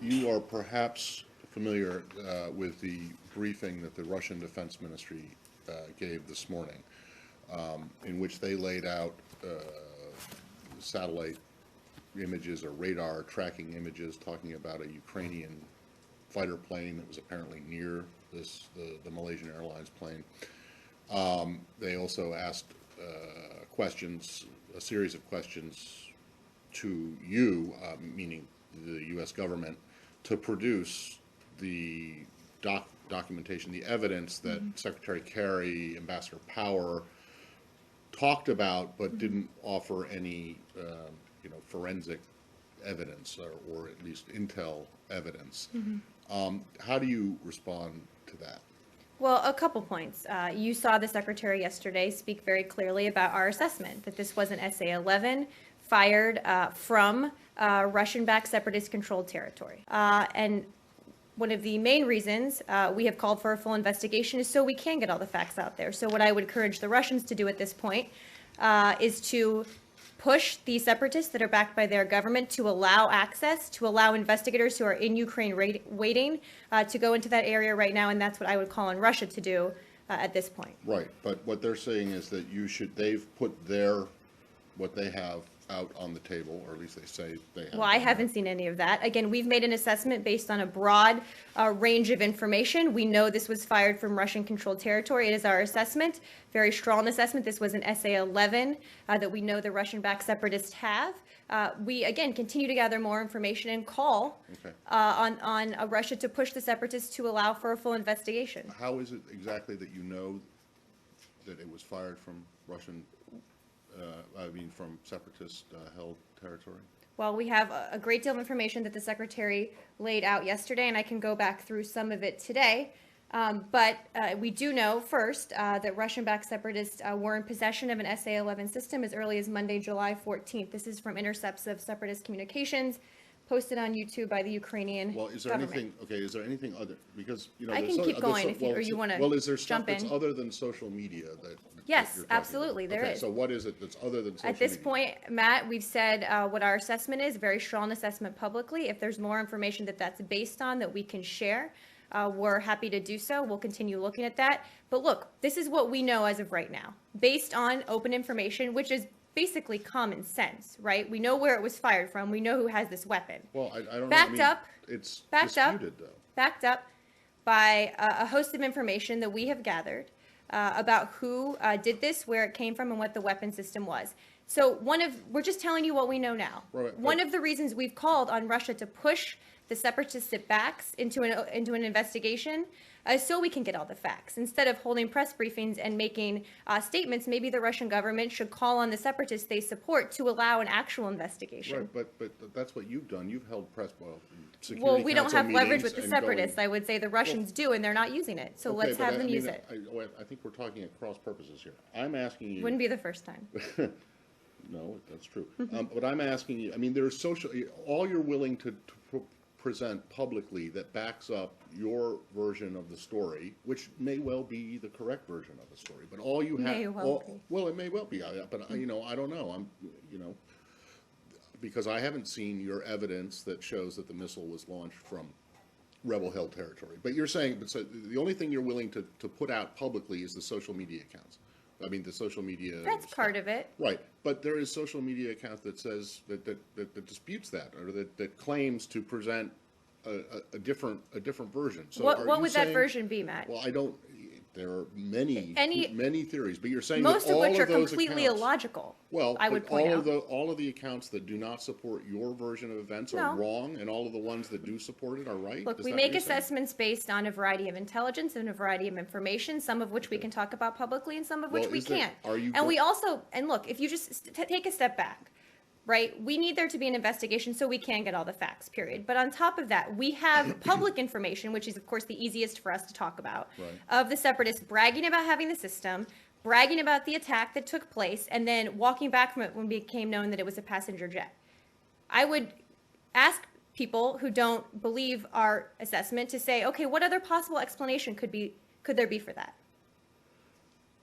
You are perhaps familiar with the briefing that the Russian Defense Ministry gave this morning, in which they laid out satellite images or radar tracking images talking about a Ukrainian fighter plane that was apparently near the Malaysian Airlines plane. They also asked questions, a series of questions to you, meaning the U.S. government, to produce the documentation, the evidence that Secretary Kerry, Ambassador Power talked about, but didn't offer any, forensic evidence or at least intel evidence. How do you respond to that? Well, a couple points. You saw the Secretary yesterday speak very clearly about our assessment that this was an SA-11 fired from Russian-backed separatist-controlled territory. And one of the main reasons we have called for a full investigation is so we can get all the facts out there. So what I would encourage the Russians to do at this point is to push the separatists that are backed by their government to allow access, to allow investigators who are in Ukraine waiting to go into that area right now, and that's what I would call on Russia to do at this point. Right, but what they're saying is that they've put what they have out on the table, or at least they say they have. Well, I haven't seen any of that. Again, we've made an assessment based on a broad range of information. We know this was fired from Russian-controlled territory. It is our assessment, very strong assessment. This was an SA-11 that we know the Russian-backed separatists have. We, again, continue to gather more information and call on Russia to push the separatists to allow for a full investigation. How is it exactly that you know that it was fired from from separatist-held territory? Well, we have a great deal of information that the Secretary laid out yesterday, and I can go back through some of it today. But we do know, first, that Russian-backed separatists were in possession of an SA-11 system as early as Monday, July 14th. This is from intercepts of separatist communications posted on YouTube by the Ukrainian Well, is there government. is there anything other, because, I can keep going if you want to Well, is there stuff jump in. that's other than social media that Yes, you're talking absolutely, about? there is. So what is it that's other than social media? At this point, Matt, we've said what our assessment is, a very strong assessment publicly. If there's more information that's based on that we can share, we're happy to do so. We'll continue looking at that. But look, this is what we know as of right now, based on open information, which is basically common sense, right? We know where it was fired from. We know who has this weapon. Well, I don't know. Backed up. It's Backed disputed, though. Backed up by a host of information that we have gathered about who did this, where it came from, and what the weapon system was. So we're just telling you what we know now. Right, one of the reasons we've called on Russia to push the separatist backs into an investigation so we can get all the facts. Instead of holding press briefings and making statements, maybe the Russian government should call on the separatists they support to allow an actual investigation. Right, but that's what you've done. You've held press, Security Well, we don't Council have leverage meetings with the and separatists. going- I would say the Russians do, and they're not using it. So Okay, let's but have them use it. I think we're talking at cross purposes here. I'm asking you. Wouldn't be the first time. No, that's true. But I'm asking you, there's all you're willing to present publicly that backs up your version of the story, which may well be the correct version of the story, but all you have. May well be. Well, it may well be, but I don't know. Because I haven't seen your evidence that shows that the missile was launched from rebel-held territory. But you're saying, so the only thing you're willing to put out publicly is the social media accounts. The social media. That's part of it. Right, but there is social media account that says that disputes that, or that claims to present a different version. So what would that version be, Matt? Well, I don't. There are many theories, but you're saying most that of which all are of those completely accounts, illogical. Well, I would point out all of the accounts that do not support your version of events are wrong, and all of the ones that do support it are right. Look, we make assessments based on a variety of intelligence and a variety of information, some of which we can talk about publicly and some of which we can't. We also, and look, if you just take a step back, right, we need there to be an investigation so we can get all the facts, period. But on top of that, we have public information, which is, of course, the easiest for us to talk about, of the separatists bragging about having the system, bragging about the attack that took place, and then walking back from it when it became known that it was a passenger jet. I would ask people who don't believe our assessment to say, okay, what other possible explanation could there be for that?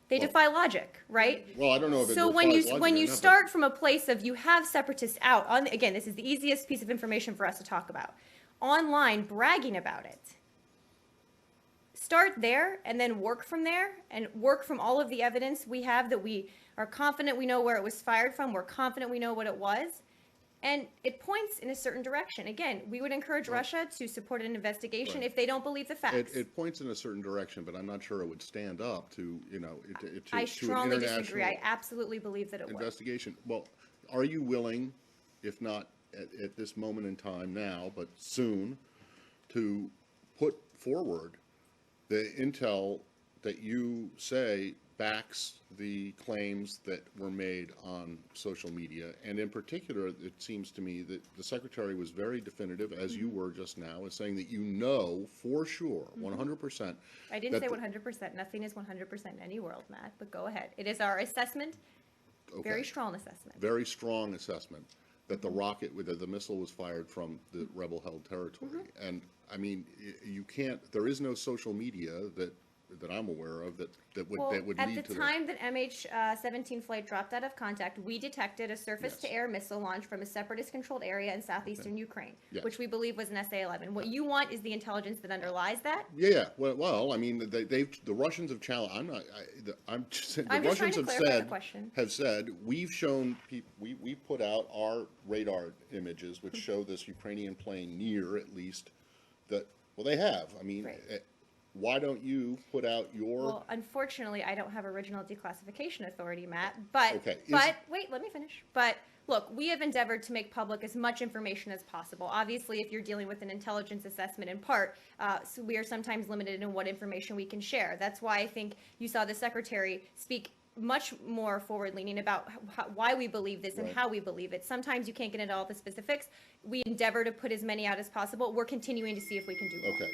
They defy logic, right? Well, I don't know if it so defies when you start from a place of you have separatists out, again, this is the easiest piece of information for us to talk about. online bragging about it. Start there and then work from there and work from all of the evidence we have that we are confident we know where it was fired from. We're confident we know what it was. And it points in a certain direction. Again, we would encourage Russia to support an investigation if they don't believe the facts. It points in a certain direction, but I'm not sure it would stand up to, you know, I strongly disagree. I absolutely believe that it would. Investigation. Well, are you willing, if not at this moment in time now, but soon, to put forward the intel that you say backs the claims that were made on social media? And in particular, it seems to me that the Secretary was very definitive, as you were just now, in saying that you know for sure, 100%. I didn't say 100%. Nothing is 100% in any world, Matt, but go ahead. It is our assessment, very strong assessment. Very strong assessment that the rocket, that the missile was fired from the rebel-held territory. And, I mean, you can't, there is no social media that I'm aware of that would lead to that. At the time that MH17 flight dropped out of contact, we detected a surface-to-air missile launch from a separatist-controlled area in southeastern Ukraine, which we believe was an SA-11. What you want is the intelligence that underlies that. Yeah. Well, I mean, the Russians have challenged. I'm just saying, the Russians have said we've shown people. We put out our radar images, which show this Ukrainian plane near, at least, that. Well, they have. I mean. Why don't you put out your... Well, unfortunately, I don't have original declassification authority, Matt, but, wait, let me finish. But look, we have endeavored to make public as much information as possible. Obviously, if you're dealing with an intelligence assessment in part, so we are sometimes limited in what information we can share. That's why I think you saw the Secretary speak much more forward-leaning about why we believe this and how we believe it. Sometimes you can't get into all the specifics. We endeavor to put as many out as possible. We're continuing to see if we can do more. Okay.